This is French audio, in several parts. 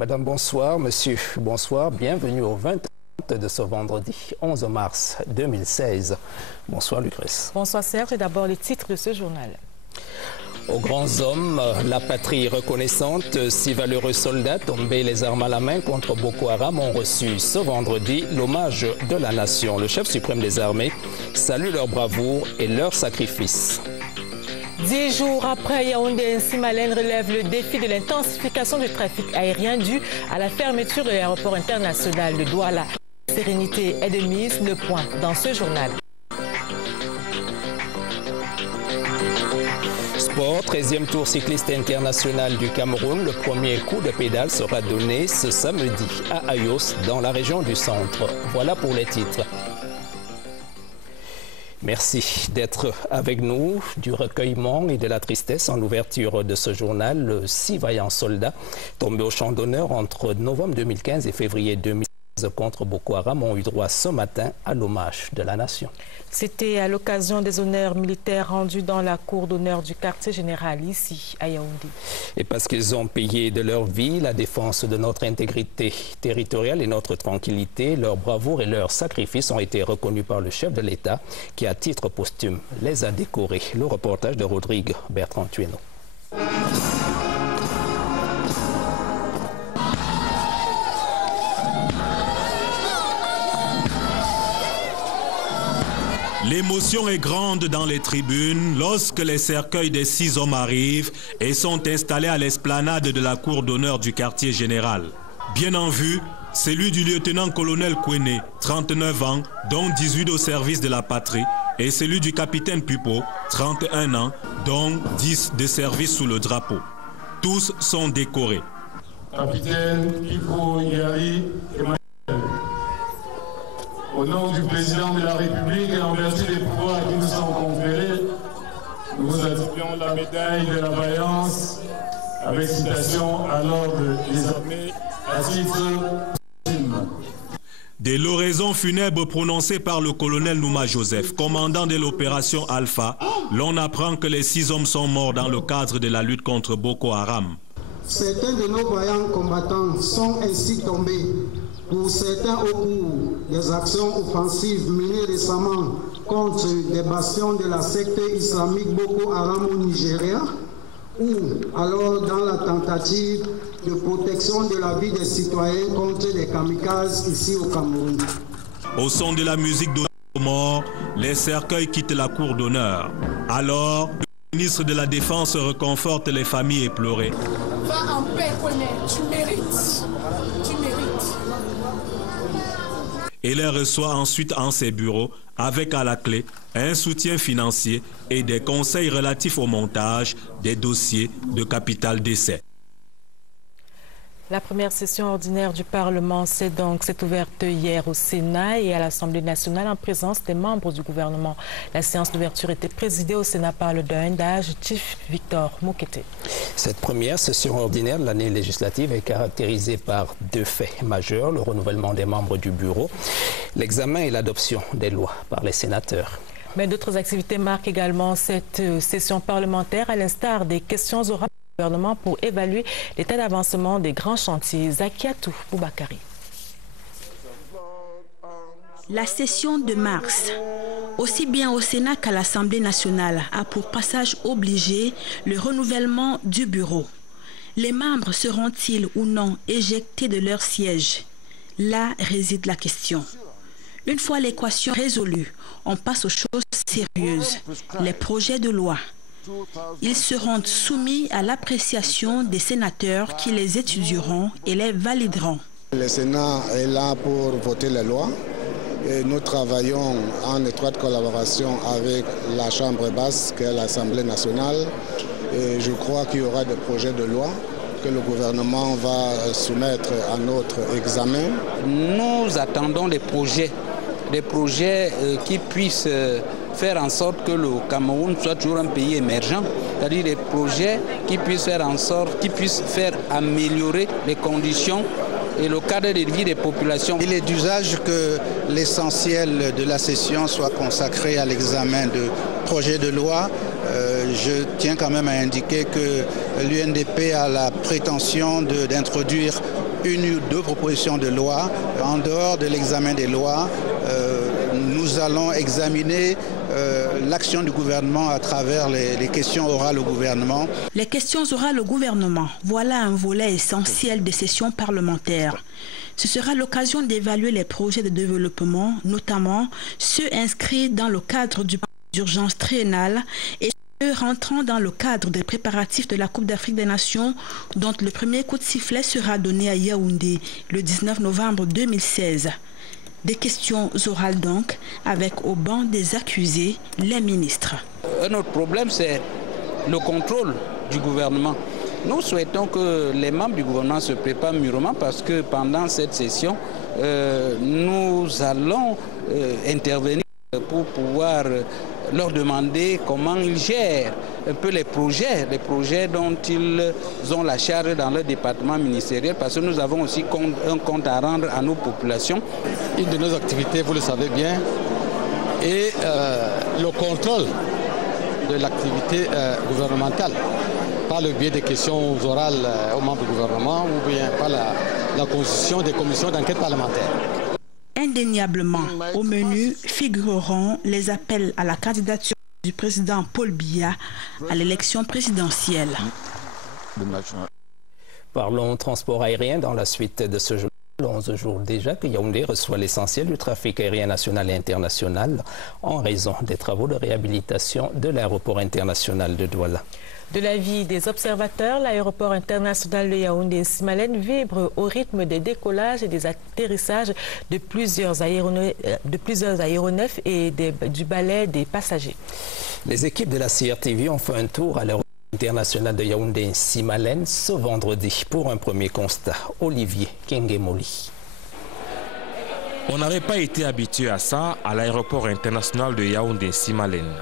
Madame, bonsoir. Monsieur, bonsoir. Bienvenue au 20 de ce vendredi 11 mars 2016. Bonsoir, Lucrèce. Bonsoir, Serge. Et d'abord, les titres de ce journal. Aux grands hommes, la patrie reconnaissante, 6 valeureux soldats tombés les armes à la main contre Boko Haram ont reçu ce vendredi l'hommage de la nation. Le chef suprême des armées salue leur bravoure et leur sacrifice. 10 jours après, Yaoundé et Simalène relèvent le défi de l'intensification du trafic aérien dû à la fermeture de l'aéroport international de Douala. La sérénité est de mise, le point dans ce journal. Sport, 13e tour cycliste international du Cameroun. Le premier coup de pédale sera donné ce samedi à Ayos, dans la région du centre. Voilà pour les titres. Merci d'être avec nous. Du recueillement et de la tristesse en l'ouverture de ce journal. 6 vaillants soldats tombés au champ d'honneur entre novembre 2015 et février 2016 contre Boko Haram ont eu droit ce matin à l'hommage de la nation. C'était à l'occasion des honneurs militaires rendus dans la cour d'honneur du quartier général ici à Yaoundé. Et parce qu'ils ont payé de leur vie la défense de notre intégrité territoriale et notre tranquillité, leur bravoure et leur sacrifice ont été reconnus par le chef de l'État qui, à titre posthume, les a décorés. Le reportage de Rodrigue Bertrand Tueno. L'émotion est grande dans les tribunes lorsque les cercueils des 6 hommes arrivent et sont installés à l'esplanade de la cour d'honneur du quartier général. Bien en vue, celui du lieutenant-colonel Kwene, 39 ans, dont 18 au service de la patrie, et celui du capitaine Pupo, 31 ans, dont 10 de service sous le drapeau. Tous sont décorés. Capitaine Pupo Yari, au nom du président de la République et en vertu des pouvoirs qui nous sont conférés, nous vous attribuons la médaille de la vaillance avec citation à l'ordre des armées à titre posthume. Des l'oraison funèbre prononcée par le colonel Nouma Joseph, commandant de l'opération Alpha, l'on apprend que les 6 hommes sont morts dans le cadre de la lutte contre Boko Haram. Certains de nos vaillants combattants sont ainsi tombés, pour certains au cours des actions offensives menées récemment contre des bastions de la secte islamique Boko Haram au Nigeria, ou alors dans la tentative de protection de la vie des citoyens contre des kamikazes ici au Cameroun. Au son de la musique de mort, les cercueils quittent la cour d'honneur. Alors, le ministre de la Défense reconforte les familles éplorées. Va en paix, Kwene, tu mérites. Tu mérites. Et les reçoit ensuite en ses bureaux avec à la clé un soutien financier et des conseils relatifs au montage des dossiers de capital décès. La première session ordinaire du Parlement s'est ouverte hier au Sénat et à l'Assemblée nationale en présence des membres du gouvernement. La séance d'ouverture était présidée au Sénat par le doyen d'âge, Chief Victor Moukete. Cette première session ordinaire de l'année législative est caractérisée par 2 faits majeurs, le renouvellement des membres du bureau, l'examen et l'adoption des lois par les sénateurs. Mais d'autres activités marquent également cette session parlementaire, à l'instar des questions orales pour évaluer l'état d'avancement des grands chantiers. Zakiatou Boubakari. La session de mars, aussi bien au Sénat qu'à l'Assemblée nationale, a pour passage obligé le renouvellement du bureau. Les membres seront-ils ou non éjectés de leur siège? Là réside la question. Une fois l'équation résolue, on passe aux choses sérieuses, les projets de loi. Ils seront soumis à l'appréciation des sénateurs qui les étudieront et les valideront. Le Sénat est là pour voter les lois et nous travaillons en étroite collaboration avec la Chambre basse, qui est l'Assemblée nationale. Et je crois qu'il y aura des projets de loi que le gouvernement va soumettre à notre examen. Nous attendons des projets qui puissent faire en sorte que le Cameroun soit toujours un pays émergent, c'est-à-dire des projets qui puissent faire en sorte, qui puissent faire améliorer les conditions et le cadre de vie des populations. Il est d'usage que l'essentiel de la session soit consacré à l'examen de projets de loi. Je tiens quand même à indiquer que l'UNDP a la prétention d'introduire une ou deux propositions de loi. En dehors de l'examen des lois, nous allons examiner l'action du gouvernement à travers les questions orales au gouvernement. Les questions orales au gouvernement, voilà un volet essentiel des sessions parlementaires. Ce sera l'occasion d'évaluer les projets de développement, notamment ceux inscrits dans le cadre du plan d'urgence triennal et ceux rentrant dans le cadre des préparatifs de la Coupe d'Afrique des Nations, dont le premier coup de sifflet sera donné à Yaoundé le 19 novembre 2016. Des questions orales donc, avec au banc des accusés, les ministres. Un autre problème, c'est le contrôle du gouvernement. Nous souhaitons que les membres du gouvernement se préparent mûrement parce que pendant cette session, nous allons intervenir pour pouvoir leur demander comment ils gèrent un peu les projets dont ils ont la charge dans leur département ministériel, parce que nous avons aussi un compte à rendre à nos populations. Une de nos activités, vous le savez bien, est le contrôle de l'activité gouvernementale par le biais des questions orales aux membres du gouvernement ou bien par la constitution des commissions d'enquête parlementaire. Indéniablement, au menu figureront les appels à la candidature du président Paul Biya à l'élection présidentielle. Parlons transport aérien dans la suite de ce jour. 11 jours déjà que Yaoundé reçoit l'essentiel du trafic aérien national et international en raison des travaux de réhabilitation de l'aéroport international de Douala. De l'avis des observateurs, l'aéroport international de Yaoundé-Simalène vibre au rythme des décollages et des atterrissages de plusieurs aéronefs et du balai des passagers. Les équipes de la CRTV ont fait un tour à l'aéroport international de Yaoundé-Simalène ce vendredi pour un premier constat. Olivier Kengemoli. On n'avait pas été habitué à ça à l'aéroport international de Yaoundé-Simalène.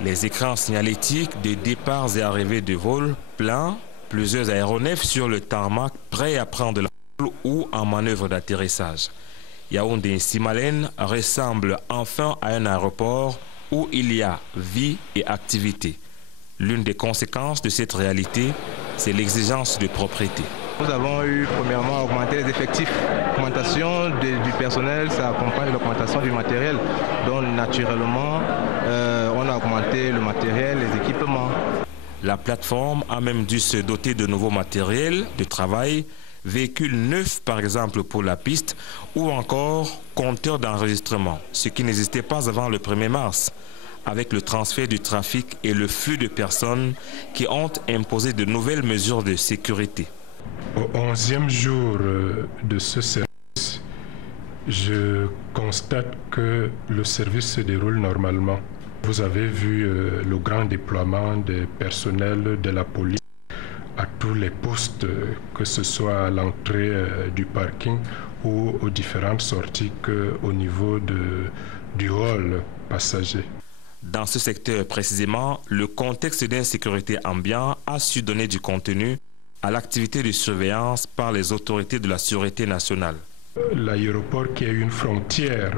Les écrans signalétiques de départs et arrivées de vol pleins, plusieurs aéronefs sur le tarmac prêts à prendre la vol ou en manœuvre d'atterrissage. Yaoundé-Simalène ressemble enfin à un aéroport où il y a vie et activité. L'une des conséquences de cette réalité, c'est l'exigence de propreté. Nous avons eu premièrement augmenté les effectifs. L'augmentation du personnel, ça accompagne l'augmentation du matériel. Donc naturellement, on a augmenté le matériel, les équipements. La plateforme a même dû se doter de nouveaux matériels de travail, véhicules neufs par exemple pour la piste ou encore compteurs d'enregistrement, ce qui n'existait pas avant le 1er mars. Avec le transfert du trafic et le flux de personnes qui ont imposé de nouvelles mesures de sécurité. Au 11e jour de ce service, je constate que le service se déroule normalement. Vous avez vu le grand déploiement des personnels de la police à tous les postes, que ce soit à l'entrée du parking ou aux différentes sorties au niveau du hall passager. Dans ce secteur précisément, le contexte d'insécurité ambiant a su donner du contenu à l'activité de surveillance par les autorités de la sûreté nationale. L'aéroport qui est une frontière,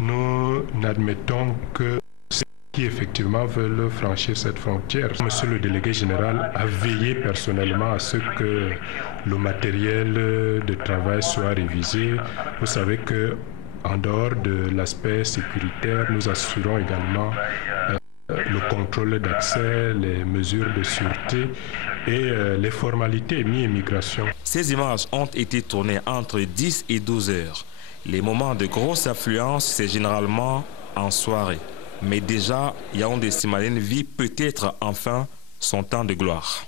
nous n'admettons que ceux qui effectivement veulent franchir cette frontière. Monsieur le délégué général a veillé personnellement à ce que le matériel de travail soit révisé. Vous savez que en dehors de l'aspect sécuritaire, nous assurons également le contrôle d'accès, les mesures de sûreté et les formalités mi-immigration. Ces images ont été tournées entre 10 et 12 heures. Les moments de grosse affluence, c'est généralement en soirée. Mais déjà, Yaoundé-Simalène vit peut-être enfin son temps de gloire.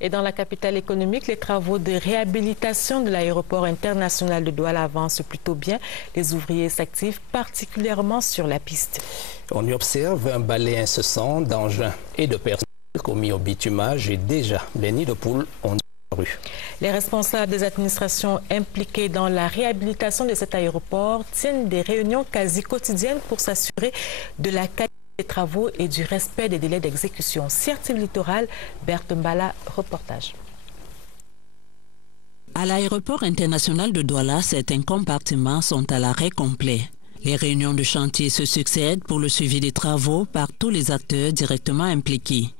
Et dans la capitale économique, les travaux de réhabilitation de l'aéroport international de Douala avancent plutôt bien. Les ouvriers s'activent particulièrement sur la piste. On y observe un balai incessant d'engins et de personnel commis au bitumage et déjà les nids de poules ont disparu. Les responsables des administrations impliquées dans la réhabilitation de cet aéroport tiennent des réunions quasi quotidiennes pour s'assurer de la qualité des travaux et du respect des délais d'exécution. Certif littoral, Berthe Mbala, reportage. À l'aéroport international de Douala, certains compartiments sont à l'arrêt complet. Les réunions de chantier se succèdent pour le suivi des travaux par tous les acteurs directement impliqués.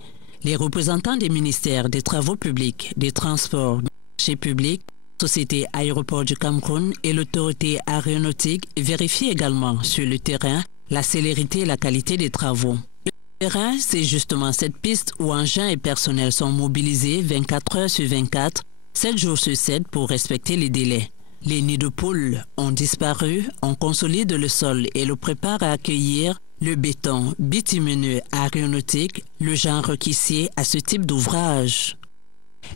Les représentants des ministères des Travaux publics, des Transports, marchés publics, Société Aéroport du Cameroun et l'autorité aéronautique vérifient également sur le terrain la célérité et la qualité des travaux. Le terrain, c'est justement cette piste où engins et personnel sont mobilisés 24 heures sur 24, 7 jours sur 7 pour respecter les délais. Les nids de poules ont disparu, on consolide le sol et le prépare à accueillir le béton bitumineux aéronautique, le genre requis à ce type d'ouvrage.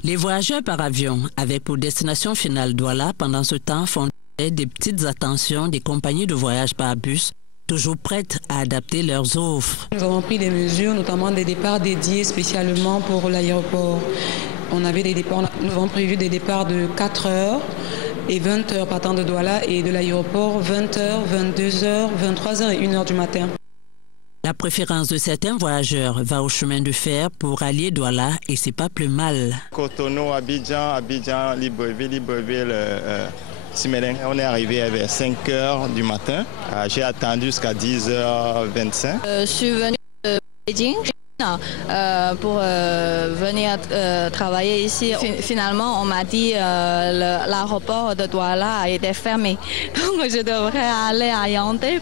Les voyageurs par avion avec pour destination finale Douala pendant ce temps font des petites attentions des compagnies de voyage par bus, toujours prêtes à adapter leurs offres. Nous avons pris des mesures, notamment des départs dédiés spécialement pour l'aéroport. On avait des départs, nous avons prévu des départs de 4 heures et 20 heures partant de Douala et de l'aéroport 20 heures, 22 heures, 23 heures et 1 heure du matin. La préférence de certains voyageurs va au chemin de fer pour allier Douala et c'est pas plus mal. Cotonou, Abidjan, Libreville, Simélen. On est arrivé vers 5 heures du matin. J'ai attendu jusqu'à 10h25. Je suis venu de Beijing pour venir travailler ici. Finalement, on m'a dit que l'aéroport de Douala a été fermé. Donc, je devrais aller à Yaoundé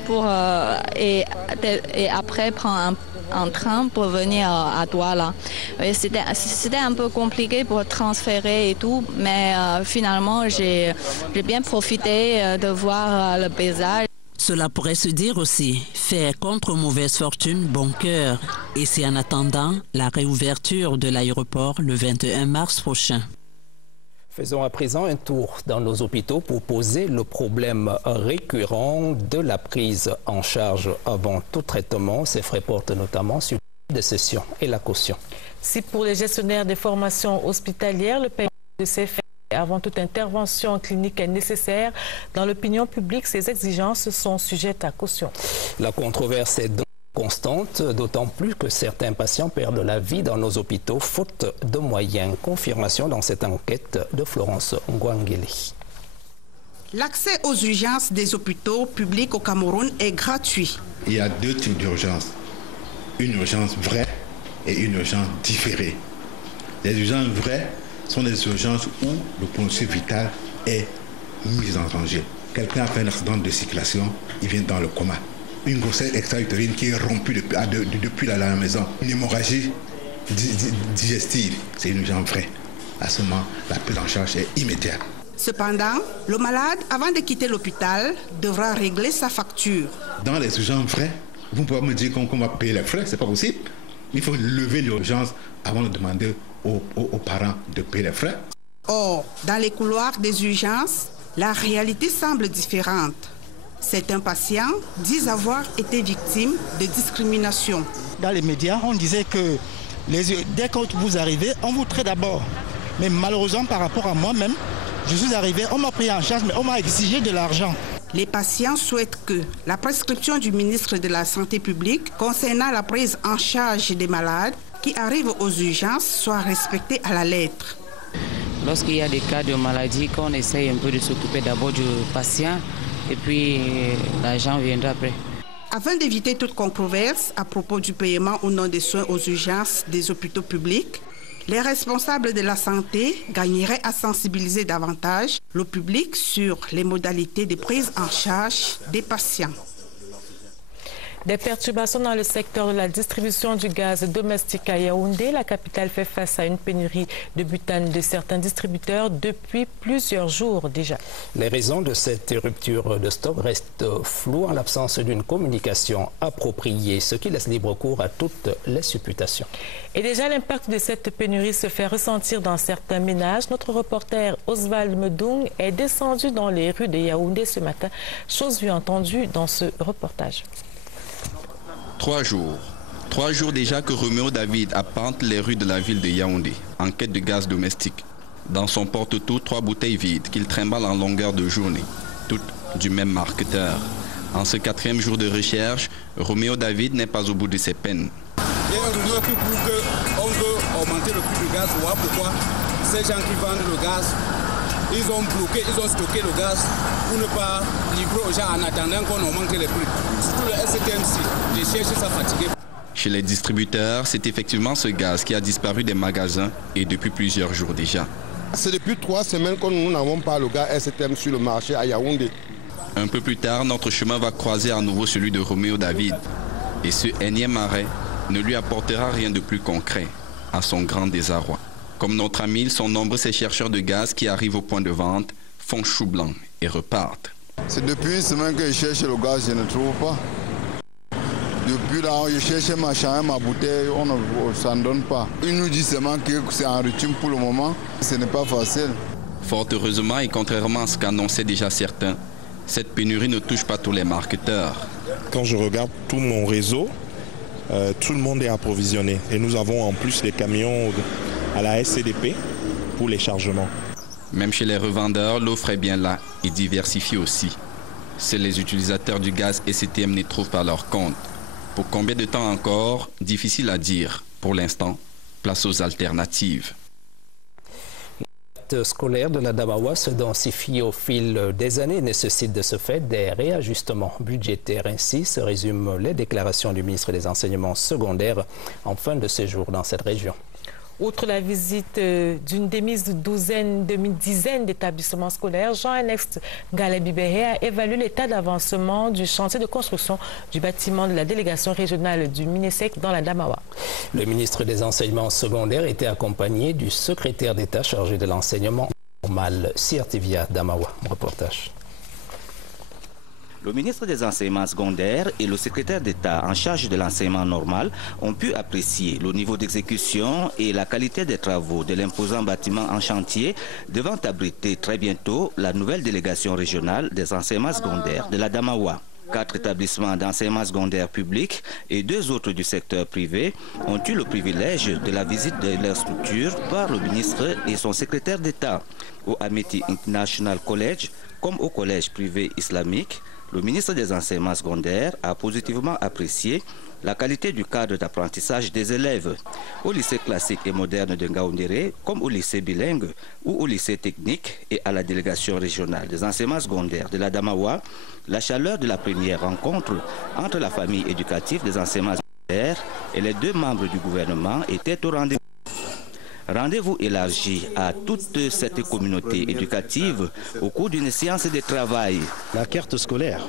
et après prendre un train pour venir à Douala. C'était un peu compliqué pour transférer et tout, mais finalement, j'ai bien profité de voir le paysage. Cela pourrait se dire aussi, faire contre mauvaise fortune, bon cœur. Et c'est en attendant la réouverture de l'aéroport le 21 mars prochain. Faisons à présent un tour dans nos hôpitaux pour poser le problème récurrent de la prise en charge avant tout traitement. Ces frais portent notamment sur les sessions et la caution. Si pour les gestionnaires des formations hospitalières, le paiement de ces frais avant toute intervention clinique est nécessaire, dans l'opinion publique, ces exigences sont sujettes à caution. La controverse est donc constante, d'autant plus que certains patients perdent la vie dans nos hôpitaux faute de moyens. Confirmation dans cette enquête de Florence Ngwangeli. L'accès aux urgences des hôpitaux publics au Cameroun est gratuit. Il y a deux types d'urgences. Une urgence vraie et une urgence différée. Les urgences vraies sont des urgences où le pronostic vital est mis en danger. Quelqu'un a fait un accident de circulation, il vient dans le coma. Une grossesse extra-utérine qui est rompue depuis la maison. Une hémorragie digestive, c'est une urgence vraie. À ce moment, la prise en charge est immédiate. Cependant, le malade, avant de quitter l'hôpital, devra régler sa facture. Dans les urgences vraies, vous ne pouvez pas me dire qu'on va payer les frais, c'est pas possible. Il faut lever l'urgence avant de demander aux parents de payer les frais. Or, dans les couloirs des urgences, la réalité semble différente. Certains patients disent avoir été victimes de discrimination. Dans les médias, on disait que dès que vous arrivez, on vous traite d'abord. Mais malheureusement, par rapport à moi-même, je suis arrivé, on m'a pris en charge, mais on m'a exigé de l'argent. Les patients souhaitent que la prescription du ministre de la Santé publique concernant la prise en charge des malades qui arrivent aux urgences soit respectée à la lettre. Lorsqu'il y a des cas de maladie, qu'on essaye un peu de s'occuper d'abord du patient et puis l'argent viendra après. Afin d'éviter toute controverse à propos du paiement ou non des soins aux urgences des hôpitaux publics, les responsables de la santé gagneraient à sensibiliser davantage le public sur les modalités de prise en charge des patients. Des perturbations dans le secteur de la distribution du gaz domestique à Yaoundé. La capitale fait face à une pénurie de butane de certains distributeurs depuis plusieurs jours déjà. Les raisons de cette rupture de stock restent floues en l'absence d'une communication appropriée, ce qui laisse libre cours à toutes les supputations. Et déjà, l'impact de cette pénurie se fait ressentir dans certains ménages. Notre reporter Oswald Medung est descendu dans les rues de Yaoundé ce matin. Chose vue entendue dans ce reportage. 3 jours déjà que Roméo David appante les rues de la ville de Yaoundé en quête de gaz domestique. Dans son porte-tout, 3 bouteilles vides qu'il trimballe en longueur de journée, toutes du même marketeur. En ce 4e jour de recherche, Roméo David n'est pas au bout de ses peines. Il y a un rumeur qui prouve qu'on veut augmenter le prix du gaz. Voilà pourquoi ces gens qui vendent le gaz, ils ont bloqué, ils ont stocké le gaz pour ne pas livrer aux gens en attendant qu'on augmente les prix. Surtout le STMC, les chercheurs sont fatigués. Chez les distributeurs, c'est effectivement ce gaz qui a disparu des magasins et depuis plusieurs jours déjà. C'est depuis 3 semaines que nous n'avons pas le gaz STM sur le marché à Yaoundé. Un peu plus tard, notre chemin va croiser à nouveau celui de Roméo David. Et ce énième arrêt ne lui apportera rien de plus concret, à son grand désarroi. Comme notre ami, ils sont nombreux ces chercheurs de gaz qui arrivent au point de vente, font chou blanc et repartent. C'est depuis une semaine que je cherche le gaz, je ne trouve pas. Depuis là, je cherche ma chambre, ma bouteille, ça ne donne pas. Ils nous disent seulement que c'est en rupture pour le moment, ce n'est pas facile. Fort heureusement et contrairement à ce qu'annonçaient déjà certains, cette pénurie ne touche pas tous les marketeurs. Quand je regarde tout mon réseau, tout le monde est approvisionné. Et nous avons en plus des camions à la SCDP pour les chargements. Même chez les revendeurs, l'offre est bien là et diversifiée aussi. Seuls les utilisateurs du gaz STM n'y trouvent pas leur compte. Pour combien de temps encore, difficile à dire. Pour l'instant, place aux alternatives. La scolaire de la Damawa se densifie au fil des années et nécessite de ce fait des réajustements budgétaires. Ainsi se résument les déclarations du ministre des Enseignements secondaires en fin de séjour dans cette région. Outre la visite d'une demi-dizaine d'établissements scolaires, Jean-Ernest Galabibéré a évalué l'état d'avancement du chantier de construction du bâtiment de la délégation régionale du MINESEC dans la Damawa. Le ministre des Enseignements secondaires était accompagné du secrétaire d'État chargé de l'enseignement normal, Siertivia Damawa. Reportage. Le ministre des Enseignements secondaires et le secrétaire d'État en charge de l'enseignement normal ont pu apprécier le niveau d'exécution et la qualité des travaux de l'imposant bâtiment en chantier devant abriter très bientôt la nouvelle délégation régionale des enseignements secondaires de la Damawa. 4 établissements d'enseignement secondaire public et 2 autres du secteur privé ont eu le privilège de la visite de leur structure par le ministre et son secrétaire d'État. Au Amity International College comme au collège privé islamique, le ministre des Enseignements secondaires a positivement apprécié la qualité du cadre d'apprentissage des élèves. Au lycée classique et moderne de Ngaoundéré, comme au lycée bilingue ou au lycée technique et à la délégation régionale des enseignements secondaires de la Damawa, la chaleur de la première rencontre entre la famille éducative des enseignements secondaires et les 2 membres du gouvernement était au rendez-vous. Rendez-vous élargi à toute cette communauté éducative au cours d'une séance de travail. La carte scolaire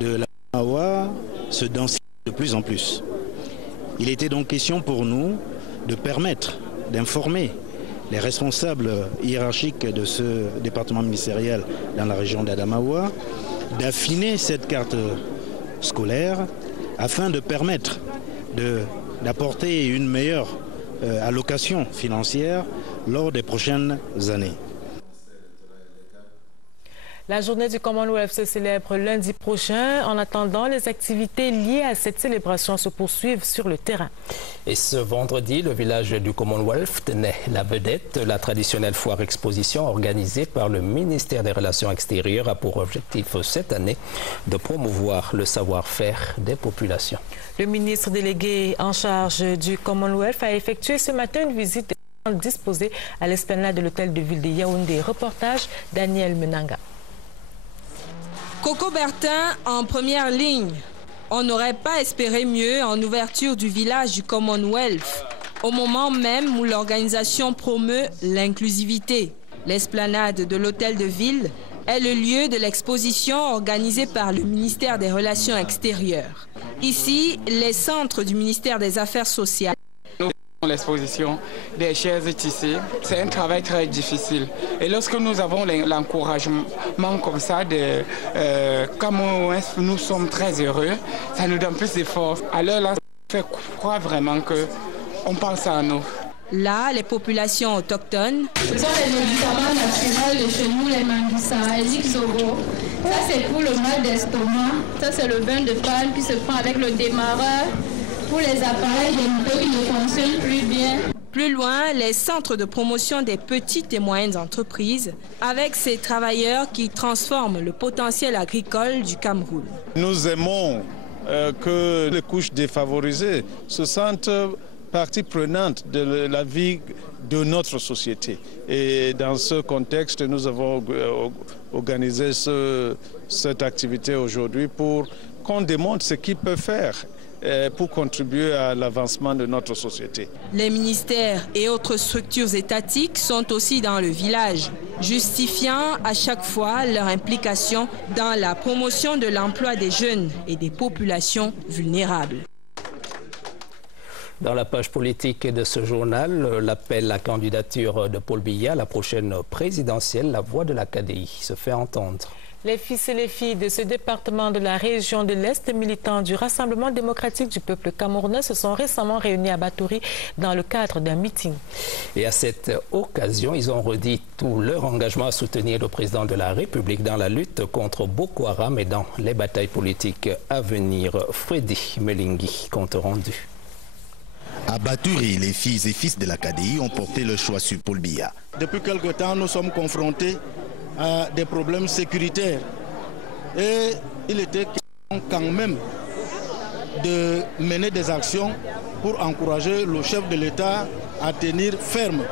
de la Damawa se densifie de plus en plus. Il était donc question pour nous de permettre d'informer les responsables hiérarchiques de ce département ministériel dans la région d'Adamawa, d'affiner cette carte scolaire afin de permettre d'apporter une meilleure allocation financière lors des prochaines années. La journée du Commonwealth se célèbre lundi prochain. En attendant, les activités liées à cette célébration se poursuivent sur le terrain. Et ce vendredi, le village du Commonwealth tenait la vedette. La traditionnelle foire exposition organisée par le ministère des Relations extérieures a pour objectif cette année de promouvoir le savoir-faire des populations. Le ministre délégué en charge du Commonwealth a effectué ce matin une visite disposée à l'esplanade de l'hôtel de ville de Yaoundé. Reportage Daniel Menanga. Coco Bertin en première ligne. On n'aurait pas espéré mieux en ouverture du village du Commonwealth, au moment même où l'organisation promeut l'inclusivité. L'esplanade de l'hôtel de ville est le lieu de l'exposition organisée par le ministère des Relations extérieures. Ici, les centres du ministère des Affaires sociales. L'exposition des chaises tissées, c'est un travail très difficile. Et lorsque nous avons l'encouragement comme ça de Commonwealth, nous sommes très heureux. Ça nous donne plus de force. Alors là, ça fait croire vraiment qu'on pense à nous. Là, les populations autochtones. Ce sont les médicaments naturels de chez nous, les manguissa, les ixoro. Ça, c'est pour le mal d'estomac. Ça, c'est le vin de palme qui se prend avec le démarreur. Pour les appareils des motos qui ne fonctionnent plus bien. Plus loin, les centres de promotion des petites et moyennes entreprises, avec ces travailleurs qui transforment le potentiel agricole du Cameroun. Nous aimons que les couches défavorisées se sentent partie prenante de la vie de notre société. Et dans ce contexte, nous avons organisé cette activité aujourd'hui pour qu'on démontre ce qu'ils peuvent faire pour contribuer à l'avancement de notre société. Les ministères et autres structures étatiques sont aussi dans le village, justifiant à chaque fois leur implication dans la promotion de l'emploi des jeunes et des populations vulnérables. Dans la page politique de ce journal, l'appel à la candidature de Paul Biya à la prochaine présidentielle, la voix de la KDI se fait entendre. Les fils et les filles de ce département de la région de l'Est, militants du Rassemblement démocratique du peuple camerounais, se sont récemment réunis à Batouri dans le cadre d'un meeting. Et à cette occasion, ils ont redit tout leur engagement à soutenir le président de la République dans la lutte contre Boko Haram et dans les batailles politiques à venir. Freddy Melingui, compte rendu. À Batouri, les filles et fils de la KDI ont porté le choix sur Paul Biya. Depuis quelque temps, nous sommes confrontés à des problèmes sécuritaires. Et il était question quand même de mener des actions pour encourager le chef de l'État à tenir ferme.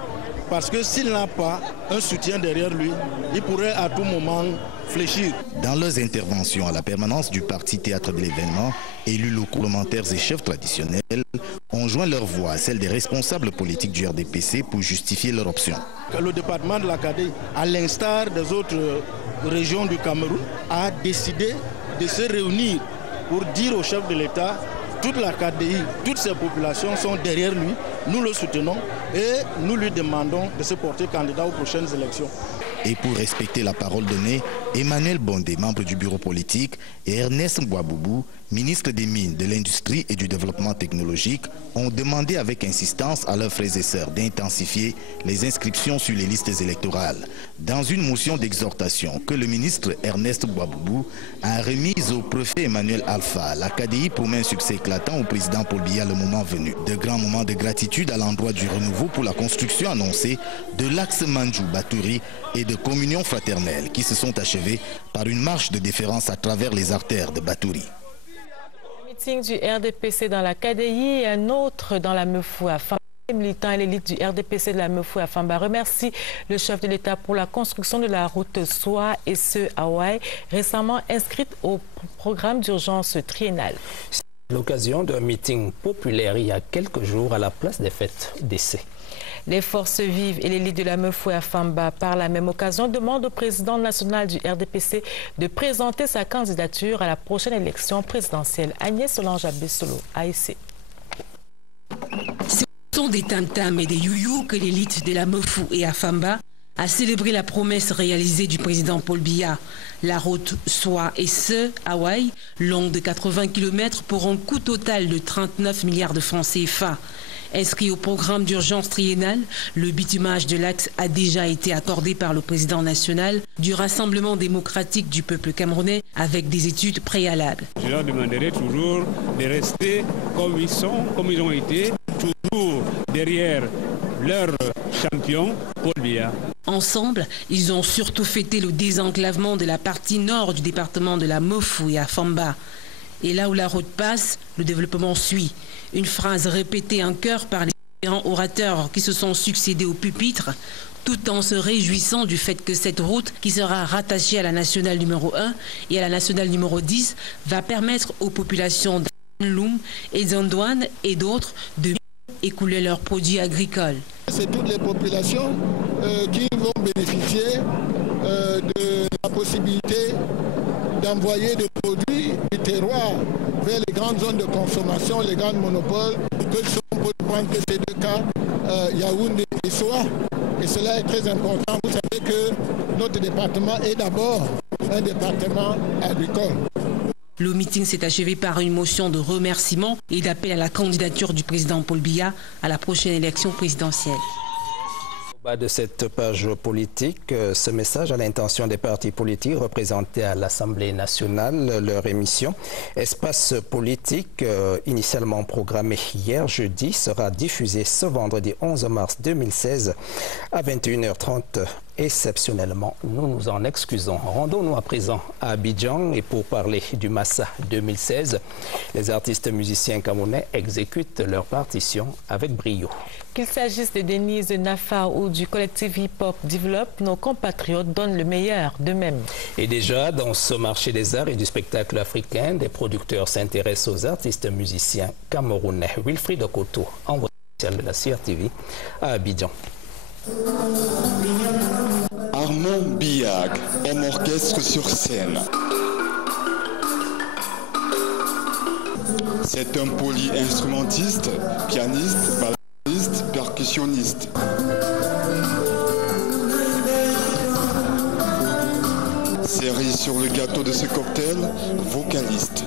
Parce que s'il n'a pas un soutien derrière lui, il pourrait à tout moment fléchir. Dans leurs interventions à la permanence du parti Théâtre de l'événement, élus locaux, parlementaires et chefs traditionnels ont joint leur voix à celle des responsables politiques du RDPC pour justifier leur option. Le département de la KDI, à l'instar des autres régions du Cameroun, a décidé de se réunir pour dire au chef de l'État: toute la KDI, toutes ces populations sont derrière lui, nous le soutenons et nous lui demandons de se porter candidat aux prochaines élections. Et pour respecter la parole donnée, Emmanuel Bondé, membre du bureau politique, et Ernest Mbouaboubou, ministre des Mines, de l'Industrie et du Développement technologique, ont demandé avec insistance à leurs frères et sœurs d'intensifier les inscriptions sur les listes électorales. Dans une motion d'exhortation que le ministre Ernest Mbouaboubou a remise au préfet Emmanuel Alpha, la KDI promet un succès éclatant au président Paul Biya le moment venu. De grands moments de gratitude à l'endroit du renouveau pour la construction annoncée de l'axe Mandjou-Batouri et de communion fraternelle qui se sont achevés par une marche de déférence à travers les artères de Batouri. Le meeting du RDPC dans la KDI et un autre dans la Meufou à Famba. Les militants et l'élite du RDPC de la Meufou à Famba remercient le chef de l'État pour la construction de la route Soa et ce Hawaï, récemment inscrite au programme d'urgence triennale. L'occasion d'un meeting populaire il y a quelques jours à la place des fêtes d'essai. Les forces vives et l'élite de la Meufou à Famba, par la même occasion, demandent au président national du RDPC de présenter sa candidature à la prochaine élection présidentielle. Agnès Solange Abessolo, AEC. Ce sont des tam-tams et des youyous que l'élite de la Meufou et à Famba a célébré la promesse réalisée du président Paul Biya. La route Soa et ce Hawaï, longue de 80 km pour un coût total de 39 milliards de francs CFA. Inscrit au programme d'urgence triennale, le bitumage de l'axe a déjà été accordé par le président national du Rassemblement démocratique du peuple camerounais avec des études préalables. Je leur demanderai toujours de rester comme ils sont, comme ils ont été, toujours derrière leur champion, Paul Biya. Ensemble, ils ont surtout fêté le désenclavement de la partie nord du département de la Meufou et à Famba. Et là où la route passe, le développement suit. Une phrase répétée en chœur par les différents orateurs qui se sont succédés au pupitre, tout en se réjouissant du fait que cette route, qui sera rattachée à la nationale numéro 1 et à la nationale numéro 10, va permettre aux populations d'Anloum et d'Andouane et d'autres de écouler leurs produits agricoles. C'est toutes les populations qui vont bénéficier de la possibilité d'envoyer des produits du terroir vers les grandes zones de consommation, les grands monopoles, que sont, pour prendre que ces deux cas, Yaoundé et Soa. Et cela est très important. Vous savez que notre département est d'abord un département agricole. Le meeting s'est achevé par une motion de remerciement et d'appel à la candidature du président Paul Biya à la prochaine élection présidentielle. Au bas de cette page politique, ce message à l'intention des partis politiques représentés à l'Assemblée nationale, leur émission Espace politique, initialement programmée hier jeudi, sera diffusée ce vendredi 11 mars 2016 à 21h30 Exceptionnellement, nous nous en excusons. Rendons-nous à présent à Abidjan et pour parler du Massa 2016, les artistes musiciens camerounais exécutent leur partition avec brio. Qu'il s'agisse de Denise Nafa ou du collectif hip-hop Develop, nos compatriotes donnent le meilleur d'eux-mêmes. Et déjà, dans ce marché des arts et du spectacle africain, des producteurs s'intéressent aux artistes musiciens camerounais. Wilfried Okoto, envoyé spécial de la CRTV à Abidjan. Armand Biag, homme orchestre sur scène. C'est un polyinstrumentiste, pianiste, bassiste, percussionniste. Cerise sur le gâteau de ce cocktail, vocaliste.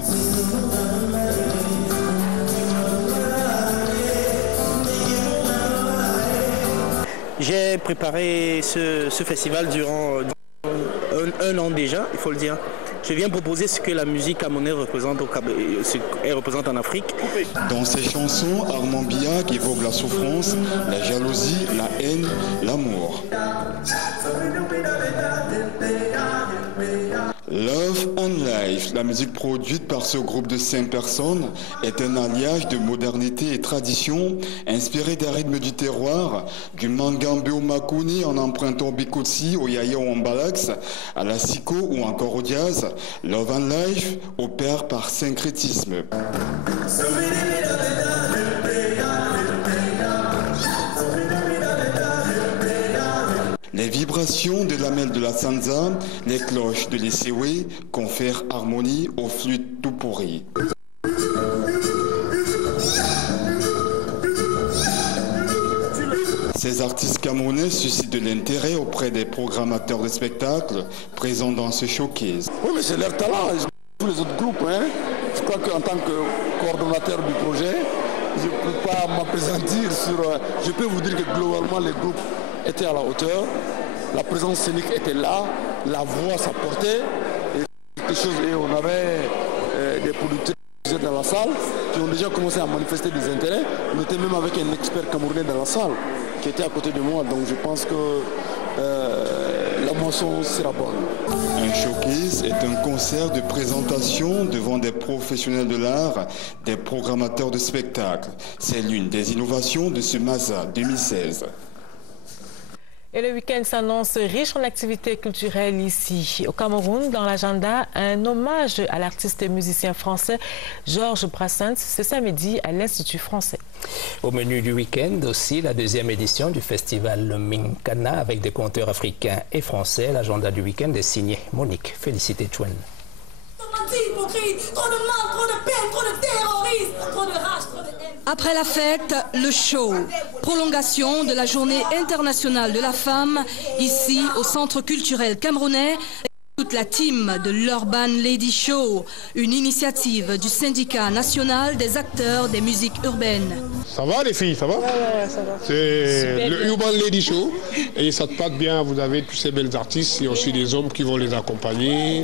J'ai préparé ce festival durant un an déjà, il faut le dire. Je viens proposer ce que la musique camerounaise représente, elle représente en Afrique. Dans ses chansons, Armand Biag évoque la souffrance, la jalousie, la haine, l'amour. Love and Life, la musique produite par ce groupe de 5 personnes, est un alliage de modernité et tradition, inspiré des rythmes du terroir, du mangambé makuni en empruntant bikotsi, au yaya ou en balax, à la siko ou encore au jazz. Love and Life opère par syncrétisme. Les vibrations de lamelles de la sanza, les cloches de l'Essewe confèrent harmonie aux flûtes tout pourries. Ces artistes camerounais suscitent de l'intérêt auprès des programmateurs de spectacles présents dans ce showcase. Oui, mais c'est leur talent, tous les autres groupes. Je crois qu'en tant que coordonnateur du projet, je ne peux pas m'appesantir sur... Je peux vous dire que globalement, les groupes étaient à la hauteur, la présence scénique était là, la voix s'apportait, et on avait des producteurs dans la salle qui ont déjà commencé à manifester des intérêts. On était même avec un expert camerounais dans la salle qui était à côté de moi, donc je pense que la moisson sera bonne. Un showcase est un concert de présentation devant des professionnels de l'art, des programmateurs de spectacles. C'est l'une des innovations de ce Massa 2016. Et le week-end s'annonce riche en activités culturelles ici. Au Cameroun, dans l'agenda, un hommage à l'artiste et musicien français Georges Brassens ce samedi à l'Institut français. Au menu du week-end aussi, la deuxième édition du festival Minkana avec des conteurs africains et français. L'agenda du week-end est signé Monique Félicité Chouenne. Trop de mal, trop de peine, trop de terrorisme, trop de rage, trop de haine. Après la fête, le show. Prolongation de la journée internationale de la femme, ici au Centre culturel camerounais. Toute la team de l'Urban Lady Show, une initiative du syndicat national des acteurs des musiques urbaines. Ça va les filles, ça va? Ouais, ça va. C'est le Urban Lady Show et ça te passe bien, vous avez tous ces belles artistes et aussi des hommes qui vont les accompagner.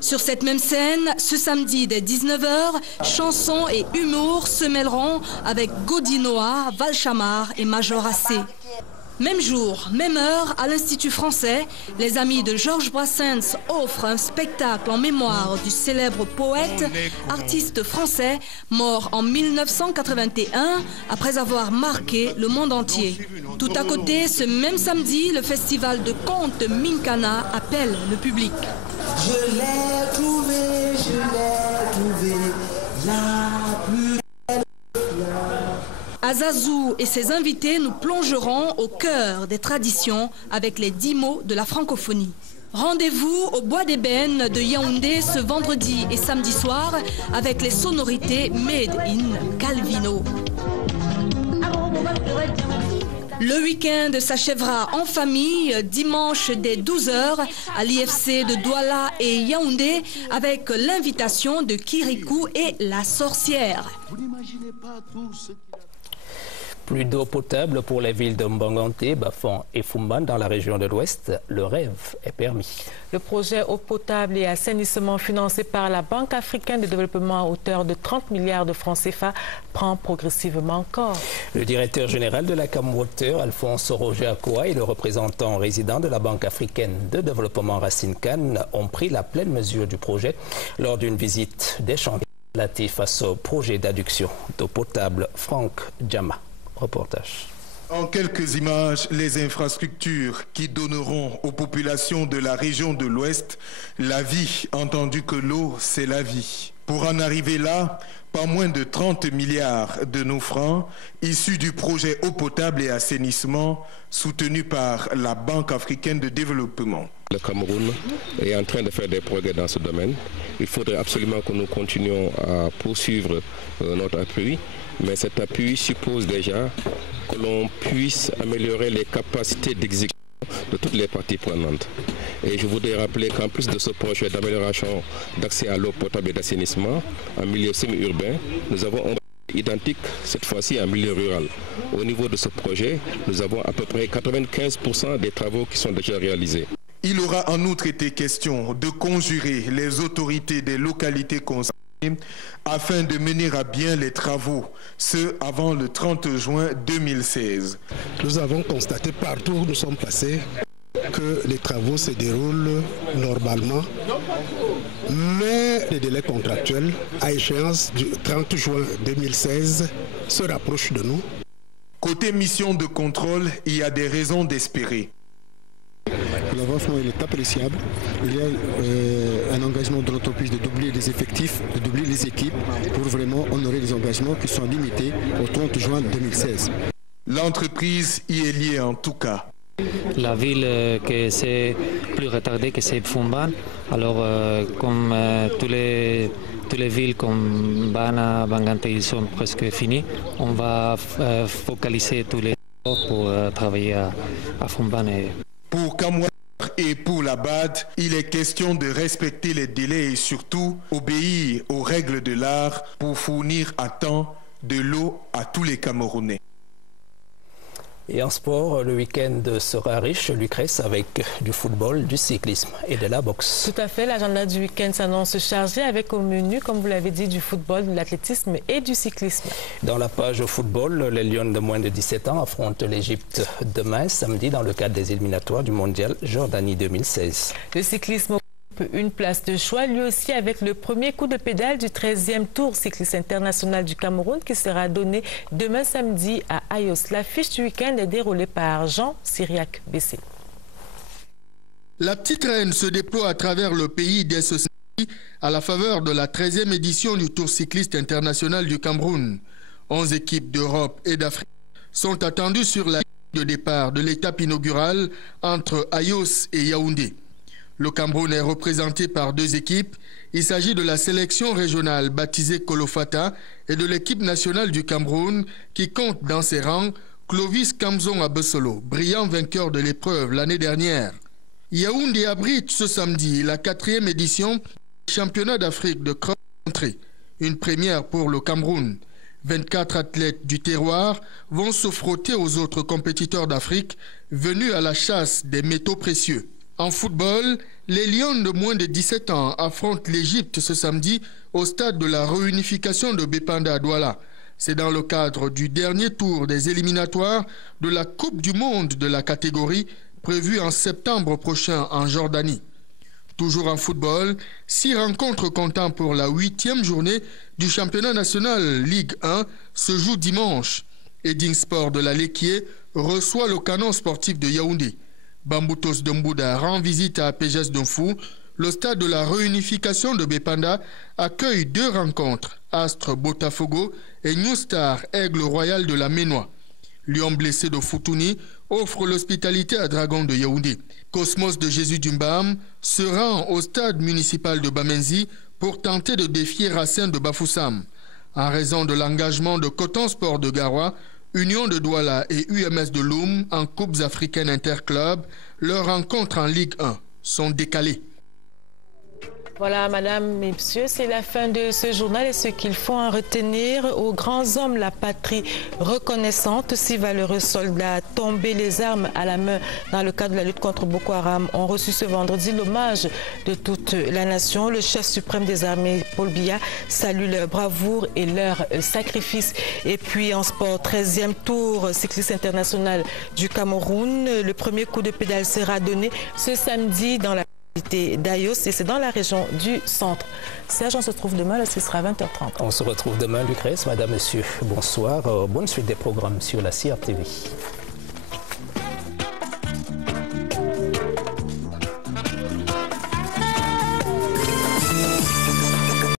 Sur cette même scène, ce samedi dès 19h, chansons et humour se mêleront avec Godinoa, Valchamar et Major AC. Même jour, même heure, à l'Institut français, les amis de Georges Brassens offrent un spectacle en mémoire du célèbre poète, artiste français, mort en 1981 après avoir marqué le monde entier. Tout à côté, ce même samedi, le festival de contes Minkana appelle le public. Je l'ai trouvé, la plus belle fleur. Azazou et ses invités nous plongeront au cœur des traditions avec les 10 mots de la francophonie. Rendez-vous au Bois d'Ébène de Yaoundé ce vendredi et samedi soir avec les sonorités Made in Calvino. Le week-end s'achèvera en famille dimanche dès 12h à l'IFC de Douala et Yaoundé avec l'invitation de Kirikou et la sorcière. Plus d'eau potable pour les villes de Mbangante, Bafang et Fumban dans la région de l'Ouest. Le rêve est permis. Le projet eau potable et assainissement financé par la Banque africaine de développement à hauteur de 30 milliards de francs CFA prend progressivement corps. Le directeur général de la CAMWater, Alphonse Roger Akoa, et le représentant résident de la Banque africaine de développement Racine Kane ont pris la pleine mesure du projet lors d'une visite des chantiers relatifs à ce projet d'adduction d'eau potable. Franck Djama. Reportage. En quelques images, les infrastructures qui donneront aux populations de la région de l'Ouest la vie, entendu que l'eau, c'est la vie. Pour en arriver là, pas moins de 30 milliards de nos francs issus du projet eau potable et assainissement soutenu par la Banque africaine de développement. Le Cameroun est en train de faire des progrès dans ce domaine. Il faudrait absolument que nous continuions à poursuivre notre appui, mais cet appui suppose déjà que l'on puisse améliorer les capacités d'exécution de toutes les parties prenantes. Et je voudrais rappeler qu'en plus de ce projet d'amélioration d'accès à l'eau potable et d'assainissement en milieu semi-urbain, nous avons un projet identique, cette fois-ci en milieu rural. Au niveau de ce projet, nous avons à peu près 95% des travaux qui sont déjà réalisés. Il aura en outre été question de conjurer les autorités des localités concernées afin de mener à bien les travaux, ce avant le 30 juin 2016. Nous avons constaté partout où nous sommes passés que les travaux se déroulent normalement, mais les délais contractuels à échéance du 30 juin 2016 se rapprochent de nous. Côté mission de contrôle, il y a des raisons d'espérer. L'avancement est appréciable. Il y a un engagement de l'entreprise de doubler les effectifs, de doubler les équipes pour vraiment honorer les engagements qui sont limités au 30 juin 2016. L'entreprise y est liée en tout cas. La ville que c'est plus retardée que c'est Fumban. Alors comme toutes les villes comme Bana, Bangante, ils sont presque finis, on va focaliser tous les efforts pour travailler à Fumban. Pour Kamwa et pour la BAD, il est question de respecter les délais et surtout obéir aux règles de l'art pour fournir à temps de l'eau à tous les Camerounais. Et en sport, le week-end sera riche, Lucrèce, avec du football, du cyclisme et de la boxe. Tout à fait, l'agenda du week-end s'annonce chargé avec au menu, comme vous l'avez dit, du football, de l'athlétisme et du cyclisme. Dans la page football, les Lions de moins de 17 ans affrontent l'Égypte demain, samedi, dans le cadre des éliminatoires du Mondial Jordanie 2016. Le cyclisme une place de choix, lui aussi avec le premier coup de pédale du 13e Tour cycliste international du Cameroun qui sera donné demain samedi à Ayos. L'affiche du week-end est déroulée par Jean Syriac Bessé. La petite reine se déploie à travers le pays dès ce samedi à la faveur de la 13e édition du Tour cycliste international du Cameroun. 11 équipes d'Europe et d'Afrique sont attendues sur la ligne de départ de l'étape inaugurale entre Ayos et Yaoundé. Le Cameroun est représenté par 2 équipes. Il s'agit de la sélection régionale baptisée Kolofata et de l'équipe nationale du Cameroun qui compte dans ses rangs Clovis Kamzon Abesolo, brillant vainqueur de l'épreuve l'année dernière. Yaoundé abrite ce samedi la 4e édition du championnat d'Afrique de cross-country, une première pour le Cameroun. 24 athlètes du terroir vont se frotter aux autres compétiteurs d'Afrique venus à la chasse des métaux précieux. En football, les Lions de moins de 17 ans affrontent l'Égypte ce samedi au stade de la réunification de Bépanda à Douala. C'est dans le cadre du dernier tour des éliminatoires de la Coupe du Monde de la catégorie prévue en septembre prochain en Jordanie. Toujours en football, 6 rencontres comptant pour la 8e journée du championnat national Ligue 1 se jouent dimanche. Edding Sport de la Lekié reçoit le Canon sportif de Yaoundé. Bamboutos de Mbouda rend visite à Péges Donfou. Le stade de la réunification de Bépanda accueille 2 rencontres, Astre Botafogo et New Star Aigle Royal de la Ménois. Lion blessé de Foutouni offre l'hospitalité à Dragon de Yaoundé. Cosmos de Jésus d'Umbam se rend au stade municipal de Bamenzi pour tenter de défier Racine de Bafoussam. En raison de l'engagement de Coton Sport de Garoua, Union de Douala et UMS de Loum en Coupes africaines interclubs, leurs rencontres en Ligue 1 sont décalées. Voilà, madame et monsieur, c'est la fin de ce journal et ce qu'il faut en retenir. Aux grands hommes, la patrie reconnaissante, 6 valeureux soldats tombés les armes à la main dans le cadre de la lutte contre Boko Haram ont reçu ce vendredi l'hommage de toute la nation. Le chef suprême des armées, Paul Biya, salue leur bravoure et leur sacrifice. Et puis en sport, 13e tour cycliste international du Cameroun. Le premier coup de pédale sera donné ce samedi dans la d'Ayos et c'est dans la région du centre. Serge, on se retrouve demain, là, ce sera 20h30. On se retrouve demain, Lucrèce. Madame, monsieur, bonsoir. Bonne suite des programmes sur la CRTV.